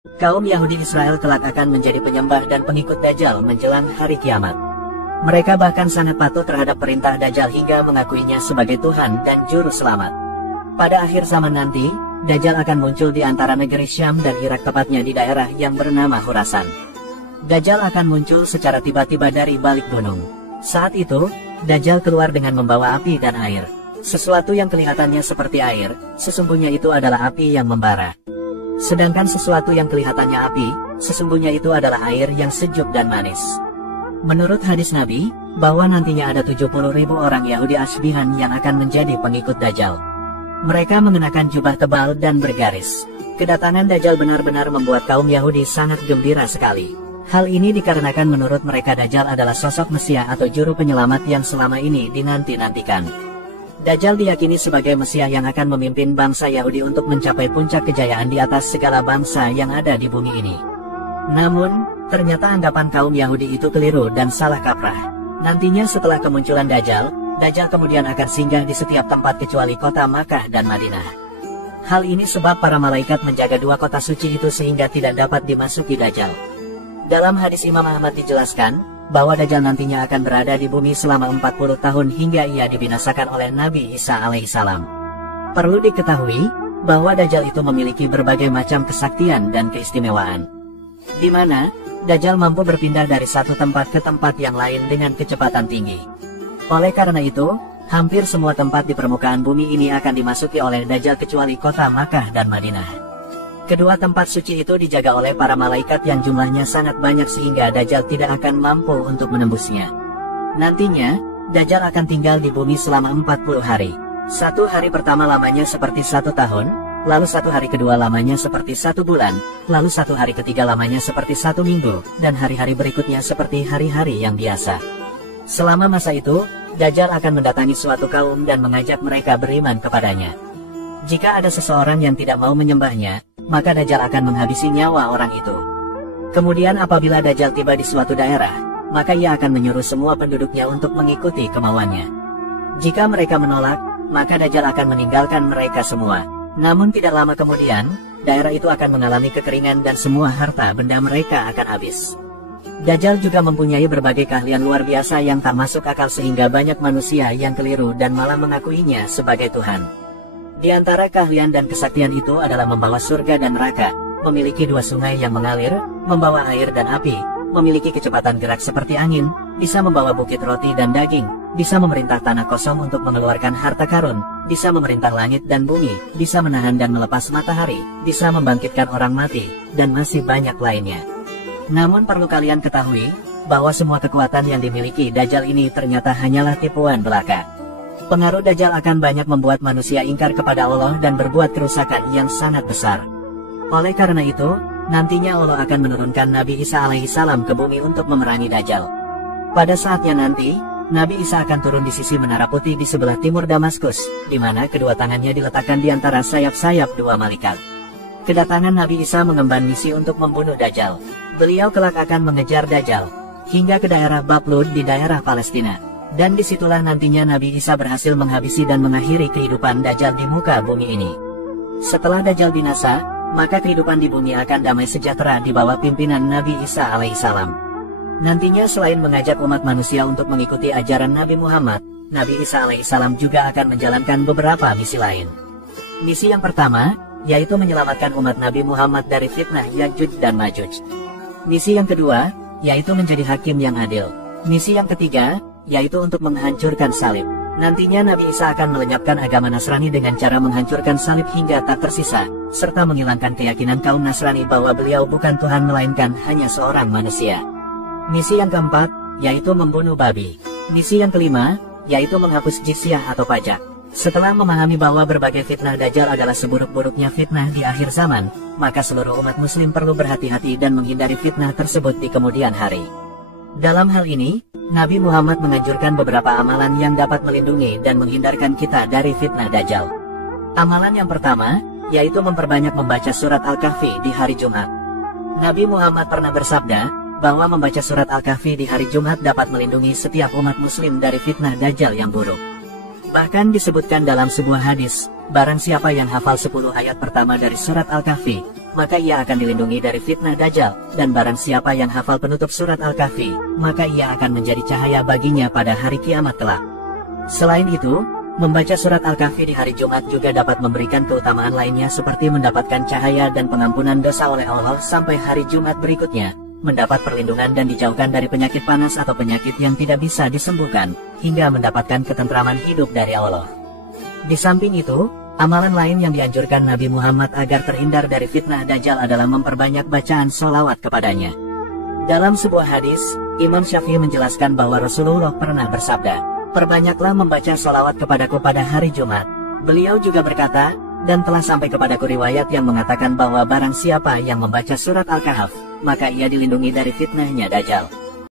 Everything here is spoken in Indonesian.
Kaum Yahudi Israel kelak akan menjadi penyembah dan pengikut Dajjal menjelang hari kiamat. Mereka bahkan sangat patuh terhadap perintah Dajjal hingga mengakuinya sebagai Tuhan dan Juru Selamat. Pada akhir zaman nanti, Dajjal akan muncul di antara negeri Syam dan Irak, tepatnya di daerah yang bernama Khurasan. Dajjal akan muncul secara tiba-tiba dari balik gunung. Saat itu, Dajjal keluar dengan membawa api dan air. Sesuatu yang kelihatannya seperti air, sesungguhnya itu adalah api yang membara. Sedangkan sesuatu yang kelihatannya api, sesungguhnya itu adalah air yang sejuk dan manis. Menurut hadis Nabi, bahwa nantinya ada 70.000 orang Yahudi Ashbihan yang akan menjadi pengikut Dajjal. Mereka mengenakan jubah tebal dan bergaris. Kedatangan Dajjal benar-benar membuat kaum Yahudi sangat gembira sekali. Hal ini dikarenakan menurut mereka Dajjal adalah sosok Mesias atau juru penyelamat yang selama ini dinanti-nantikan. Dajjal diyakini sebagai Mesias yang akan memimpin bangsa Yahudi untuk mencapai puncak kejayaan di atas segala bangsa yang ada di bumi ini. Namun, ternyata anggapan kaum Yahudi itu keliru dan salah kaprah. Nantinya setelah kemunculan Dajjal, Dajjal kemudian akan singgah di setiap tempat kecuali kota Makkah dan Madinah. Hal ini sebab para malaikat menjaga dua kota suci itu sehingga tidak dapat dimasuki Dajjal. Dalam hadis Imam Ahmad dijelaskan, bahwa Dajjal nantinya akan berada di bumi selama 40 tahun hingga ia dibinasakan oleh Nabi Isa alaihissalam. Perlu diketahui, bahwa Dajjal itu memiliki berbagai macam kesaktian dan keistimewaan. Di mana, Dajjal mampu berpindah dari satu tempat ke tempat yang lain dengan kecepatan tinggi. Oleh karena itu, hampir semua tempat di permukaan bumi ini akan dimasuki oleh Dajjal kecuali kota Makkah dan Madinah. Kedua tempat suci itu dijaga oleh para malaikat yang jumlahnya sangat banyak sehingga Dajjal tidak akan mampu untuk menembusnya. Nantinya, Dajjal akan tinggal di bumi selama 40 hari. Satu hari pertama lamanya seperti 1 tahun, lalu satu hari kedua lamanya seperti 1 bulan, lalu satu hari ketiga lamanya seperti 1 minggu, dan hari-hari berikutnya seperti hari-hari yang biasa. Selama masa itu, Dajjal akan mendatangi suatu kaum dan mengajak mereka beriman kepadanya. Jika ada seseorang yang tidak mau menyembahnya, maka Dajjal akan menghabisi nyawa orang itu. Kemudian apabila Dajjal tiba di suatu daerah, maka ia akan menyuruh semua penduduknya untuk mengikuti kemauannya. Jika mereka menolak, maka Dajjal akan meninggalkan mereka semua. Namun tidak lama kemudian, daerah itu akan mengalami kekeringan dan semua harta benda mereka akan habis. Dajjal juga mempunyai berbagai keahlian luar biasa yang tak masuk akal sehingga banyak manusia yang keliru dan malah mengakuinya sebagai Tuhan. Di antara keahlian dan kesaktian itu adalah membawa surga dan neraka, memiliki 2 sungai yang mengalir, membawa air dan api, memiliki kecepatan gerak seperti angin, bisa membawa bukit roti dan daging, bisa memerintah tanah kosong untuk mengeluarkan harta karun, bisa memerintah langit dan bumi, bisa menahan dan melepas matahari, bisa membangkitkan orang mati, dan masih banyak lainnya. Namun perlu kalian ketahui, bahwa semua kekuatan yang dimiliki Dajjal ini ternyata hanyalah tipuan belaka. Pengaruh Dajjal akan banyak membuat manusia ingkar kepada Allah dan berbuat kerusakan yang sangat besar. Oleh karena itu, nantinya Allah akan menurunkan Nabi Isa alaihissalam ke bumi untuk memerangi Dajjal. Pada saatnya nanti, Nabi Isa akan turun di sisi menara putih di sebelah timur Damaskus, di mana kedua tangannya diletakkan di antara sayap-sayap 2 malaikat. Kedatangan Nabi Isa mengemban misi untuk membunuh Dajjal. Beliau kelak akan mengejar Dajjal hingga ke daerah Bablud di daerah Palestina. Dan disitulah nantinya Nabi Isa berhasil menghabisi dan mengakhiri kehidupan Dajjal di muka bumi ini. Setelah Dajjal binasa, maka kehidupan di bumi akan damai sejahtera di bawah pimpinan Nabi Isa alaihissalam. Nantinya selain mengajak umat manusia untuk mengikuti ajaran Nabi Muhammad, Nabi Isa alaihissalam juga akan menjalankan beberapa misi lain. Misi yang pertama, yaitu menyelamatkan umat Nabi Muhammad dari fitnah Ya'juj dan Ma'juj. Misi yang kedua, yaitu menjadi hakim yang adil. Misi yang ketiga, yaitu untuk menghancurkan salib. Nantinya Nabi Isa akan melenyapkan agama Nasrani dengan cara menghancurkan salib hingga tak tersisa, serta menghilangkan keyakinan kaum Nasrani bahwa beliau bukan Tuhan melainkan hanya seorang manusia. Misi yang keempat, yaitu membunuh babi. Misi yang kelima, yaitu menghapus jizyah atau pajak. Setelah memahami bahwa berbagai fitnah Dajjal adalah seburuk-buruknya fitnah di akhir zaman, maka seluruh umat muslim perlu berhati-hati dan menghindari fitnah tersebut di kemudian hari. Dalam hal ini, Nabi Muhammad menganjurkan beberapa amalan yang dapat melindungi dan menghindarkan kita dari fitnah Dajjal. Amalan yang pertama, yaitu memperbanyak membaca surat Al-Kahfi di hari Jumat. Nabi Muhammad pernah bersabda, bahwa membaca surat Al-Kahfi di hari Jumat dapat melindungi setiap umat muslim dari fitnah Dajjal yang buruk. Bahkan disebutkan dalam sebuah hadis, barang siapa yang hafal 10 ayat pertama dari surat Al-Kahfi, maka ia akan dilindungi dari fitnah Dajjal, dan barang siapa yang hafal penutup surat Al-Kahfi, maka ia akan menjadi cahaya baginya pada hari kiamat kelak. Selain itu, membaca surat Al-Kahfi di hari Jumat juga dapat memberikan keutamaan lainnya seperti mendapatkan cahaya dan pengampunan dosa oleh Allah sampai hari Jumat berikutnya, mendapat perlindungan dan dijauhkan dari penyakit panas atau penyakit yang tidak bisa disembuhkan, hingga mendapatkan ketentraman hidup dari Allah. Di samping itu, amalan lain yang dianjurkan Nabi Muhammad agar terhindar dari fitnah Dajjal adalah memperbanyak bacaan sholawat kepadanya. Dalam sebuah hadis, Imam Syafi'i menjelaskan bahwa Rasulullah pernah bersabda, "Perbanyaklah membaca sholawat kepadaku pada hari Jumat." Beliau juga berkata, "Dan telah sampai kepadaku riwayat yang mengatakan bahwa barang siapa yang membaca surat Al-Kahf, maka ia dilindungi dari fitnahnya Dajjal."